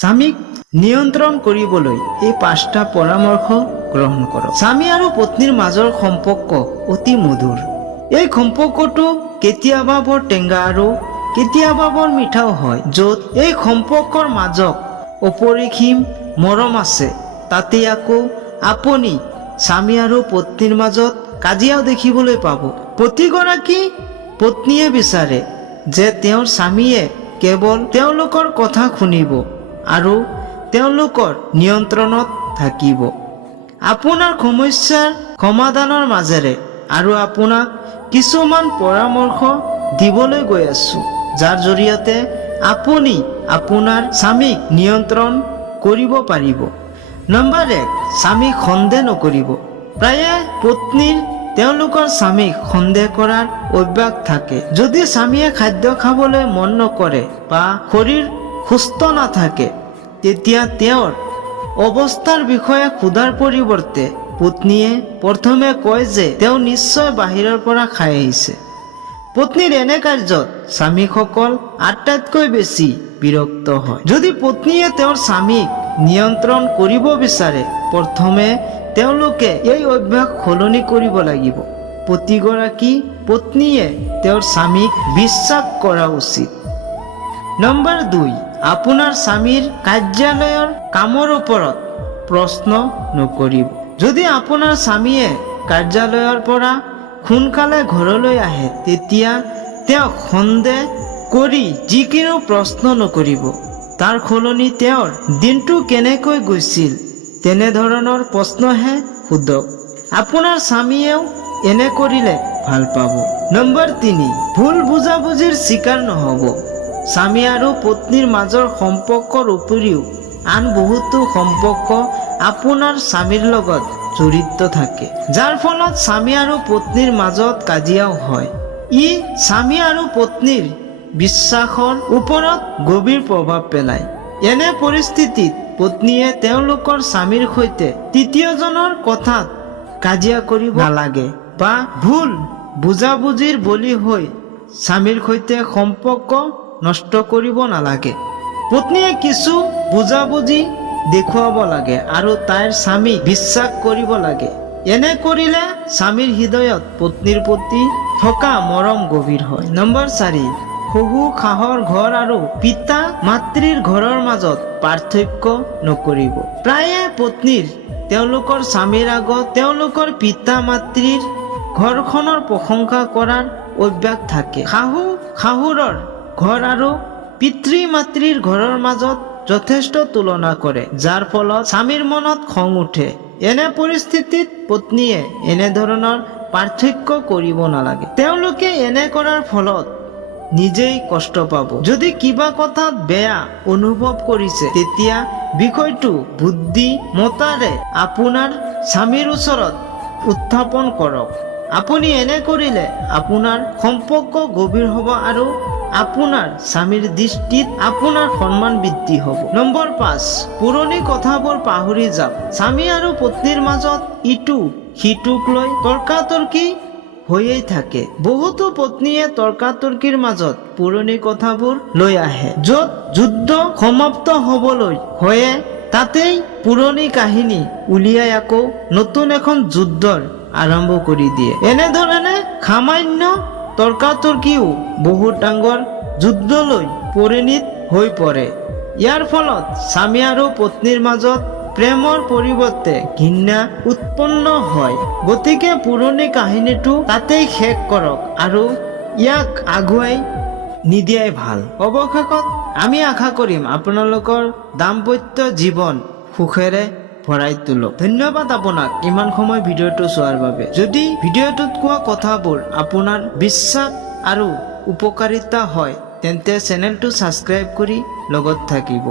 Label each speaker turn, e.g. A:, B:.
A: স্বামীক নিয়ন্ত্ৰণ কৰিবলৈ এই পাঁচটা পৰামৰ্শ গ্ৰহণ কৰক। স্বামী আৰু পত্নীৰ মাজৰ সম্পৰ্ক অতি মধুৰ। এই সম্পৰ্কটো কেতিয়াবা বৰ টেঙা আৰু কেতিয়াবা বৰ মিঠাও হয়, য'ত এই সম্পৰ্কৰ মাজত অপৰিসীম মৰম আছে। তাতে আকৌ আপুনি স্বামী আৰু পত্নীৰ মাজত কাজিয়াও দেখিবলৈ পাব। প্ৰতিগৰাকী পত্নীয়ে বিচাৰে যে তেওঁৰ স্বামীয়ে কেৱল তেওঁলোকৰ কথা শুনিব। আৰু তেওঁলোকৰ নিয়ন্ত্ৰণত থাকিব। আপোনাৰ সমস্যাৰ সমাধানৰ মাজেৰে আৰু আপোনাক কিছুমান পৰামৰ্শ দিবলৈ গৈ আছোঁ, যাৰ জৰিয়তে আপুনি আপোনাৰ স্বামীক নিয়ন্ত্ৰণ কৰিব পাৰিব। নম্বৰ এক, স্বামীক সন্দেহ নকৰিব। প্ৰায়ে পত্নীৰ, তেওঁলোকৰ স্বামীক সন্দেহ কৰাৰ অভ্যাস থাকে। যদি স্বামীয়ে খাদ্য খাবলৈ মন নকৰে বা শৰীৰ সুস্থ নাথাকে, তেতিয়া তেওঁৰ অৱস্থাৰ বিষয়ে সোধাৰ পৰিৱৰ্তে পত্নীয়ে প্ৰথমে কয় যে তেওঁ নিশ্চয় বাহিৰৰ পৰা খাই আহিছে। পত্নীৰ এনে কাৰ্যত স্বামীসকল আটাইতকৈ বেছি বিৰক্ত হয়। যদি পত্নীয়ে তেওঁৰ স্বামীক নিয়ন্ত্ৰণ কৰিব বিচাৰে, প্ৰথমে তেওঁলোকে এই অভ্যাস সলনি কৰিব লাগিব। প্ৰতিগৰাকী পত্নীয়ে তেওঁৰ স্বামীক বিশ্বাস কৰা উচিত। নম্বৰ দুই আপোনাৰ স্বামীৰ কাৰ্যালয়ৰ কামৰ ওপৰত প্ৰশ্ন নকৰিব। যদি আপোনাৰ স্বামীয়ে কাৰ্যালয়ৰ পৰা সোনকালে ঘৰলৈ আহে, তেতিয়া তেওঁক সন্দেহ কৰি যিকোনো প্ৰশ্ন নকৰিব। তাৰ সলনি তেওঁৰ দিনটো কেনেকৈ গৈছিল, তেনেধৰণৰ প্ৰশ্নহে সোধক। আপোনাৰ স্বামীয়েও এনে কৰিলে ভালো পাব। নম্বৰ তিনি, ভুল বুজাবুজিৰ চিকাৰ নহ'ব। স্বামী আৰু পত্নীৰ মাজৰ সম্পৰ্কৰ উপৰিও আন বহুতো সম্পৰ্ক আপোনাৰ স্বামীৰ লগত জড়িত থাকে। যাৰ ফলত স্বামী আৰু পত্নীৰ মাজত কাজিয়াও হয়। ই স্বামী আৰু পত্নীৰ বিশ্বাসৰ ওপৰত গভীৰ প্ৰভাৱ পেলায়। এনে পৰিস্থিতিত পত্নীয়ে তেওঁলোকৰ স্বামীৰ সৈতে তৃতীয়জনৰ কথাত কাজিয়া কৰিব নালাগে বা ভুল বুজাবুজিৰ বলি হৈ স্বামীৰ সৈতে সম্পৰ্ক নষ্ট কৰিব নালাগে। পত্নীয়ে কিছু বুজাবুজি দেখুৱাব লাগে আৰু তাইৰ স্বামী বিশ্বাস কৰিব লাগে। এনে কৰিলে স্বামীৰ হৃদয়ত পত্নীৰ প্ৰতি থকা মৰম গভীৰ হয়। নম্বৰ চাৰি, শহু শাহৰ ঘৰ আৰু পিতা মাতৃৰ ঘৰৰ মাজত পাৰ্থক্য নকৰিব। প্ৰায়ে পত্নীৰ, তেওঁলোকৰ স্বামীৰ আগত তেওঁলোকৰ পিতা মাতৃৰ ঘৰখনৰ প্ৰশংসা কৰাৰ অভ্যাস থাকে। শাহু শাহুৰৰ ঘৰ আৰু পিতৃ মাতৃৰ ঘৰৰ মাজত যথেষ্ট তুলনা কৰে, যাৰ ফলত স্বামীৰ মনত খং উঠে। এনে পৰিস্থিতিত পত্নীয়ে এনেধৰণৰ পাৰ্থক্য কৰিব নালাগে। তেওঁলোকে এনে কৰাৰ ফলত নিজেই কষ্ট পাব। যদি কিবা কথাত বেয়া অনুভৱ কৰিছে, তেতিয়া বিষয়টো বুদ্ধি মতাৰে আপোনাৰ স্বামীৰ ওচৰত উত্থাপন কৰক। আপুনি এনে কৰিলে আপোনাৰ সম্পৰ্ক গভীৰ হ'ব আৰু আপোনাৰ স্বামীৰ দৃষ্টিত আপোনাৰ সন্মান বৃদ্ধি হ'ব। নম্বৰ পাঁচ, পুৰণি কথাবোৰ পাহৰি যাওক। স্বামী আৰু পত্নীৰ মাজত ইটো সিটোক লৈ তৰ্কাতৰ্কি হৈয়েই থাকে। বহুতো পত্নীয়ে তৰ্কাতৰ্কিৰ মাজত পুৰণি কথাবোৰ লৈ আহে, য'ত যুদ্ধ সমাপ্ত হ'বলৈ হয়ে। তাতেই পুৰণি কাহিনী উলিয়াই আকৌ নতুন এখন যুদ্ধৰ আৰম্ভ কৰি দিয়ে। এনেধৰণে সামান্য তৰ্কাতৰ্কিও বহুত ডাঙৰ যুদ্ধলৈ পৰিণত হৈ পৰে। ইয়াৰ ফলত স্বামী আৰু পত্নীৰ মাজত প্ৰেমৰ পৰিৱৰ্তে ঘৃণা উৎপন্ন হয়। গতিকে পুৰণি কাহিনীটো তাতেই শেষ কৰক আৰু ইয়াক আগুৱাই নিদিয়াই ভালো। অৱশেষত আমি আশা কৰিম, আপোনালোকৰ দাম্পত্য জীৱন সুখেৰে ভৰাই তোলক। ধন্যবাদ আপোনাক ইমান সময় ভিডিঅ'টো চোৱাৰ বাবে। যদি ভিডিঅ'টোত কোৱা কথাবোৰ আপোনাৰ বিশ্বাস আৰু উপকাৰিতা হয়, তেন্তে চেনেলটো ছাবস্ক্ৰাইব কৰি লগত থাকিব।